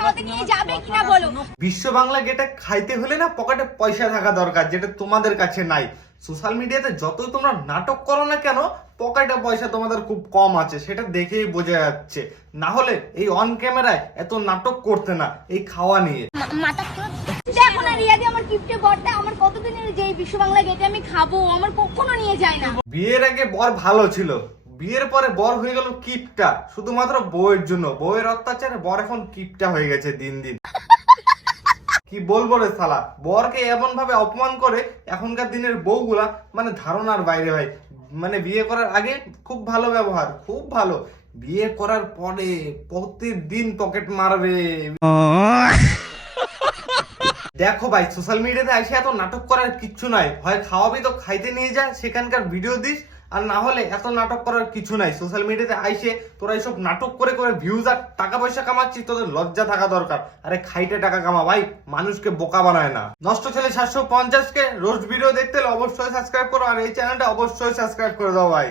খাওয়াতে নিয়ে যাবে কিনা বলো। বিশ্ব বাংলা গেটে খাইতে হলে না পকেটে পয়সা থাকা দরকার, যেটা তোমাদের কাছে নাই। সোশ্যাল মিডিয়াতে যতই তোমরা নাটক করো না কেন, পকেটে পয়সা তোমাদের খুব কম আছে, সেটা দেখেই বোঝা যাচ্ছে। না হলে এই অন ক্যামেরায় এত নাটক করতে না এই খাওয়া নিয়ে। দেখো না রিয়াদি আমার কিপটে বরটা আমার কতদিনের যে বিশ্ব বাংলা গেটে আমি খাবো, আমার কখনো নিয়ে যায় না। বিয়ের আগে বর ভালো ছিল, বিয়ের পরে বর হয়ে গেল কিপটা, শুধুমাত্র বউয়ের জন্য। বউয়ের অত্যাচারে বর এখন কিপটা হয়ে গেছে দিন দিন। কি বলবো রে শালা, বরকে এমন ভাবে অপমান করে এখনকার দিনের বউগুলা, মানে ধারণার বাইরে ভাই। মানে বিয়ে করার আগে খুব ভালো ব্যবহার, খুব ভালো, বিয়ে করার পরে প্রতিদিন পকেট মারবে। দেখো ভাই, সোশ্যাল মিডিয়াতে এসে এত নাটক করার কিচ্ছু নাই। হয় খাওয়াবি তো খাইতে নিয়ে যা, সেখানকার ভিডিও দিস, আর না হলে এত নাটক করার কিছু নাই। সোশ্যাল মিডিয়াতে আইসে তোরা এইসব নাটক করে করে ভিউজ আর টাকা পয়সা কামাচ্ছিস, তোদের লজ্জা থাকা দরকার। আরে খাইতে টাকা কামা ভাই, মানুষকে বোকা বানায় না। নষ্ট ছেলে 750 কে রোজ ভিডিও দেখতে হলে অবশ্যই সাবস্ক্রাইব করো, আর এই চ্যানেলটা অবশ্যই সাবস্ক্রাইব করে দাও ভাই।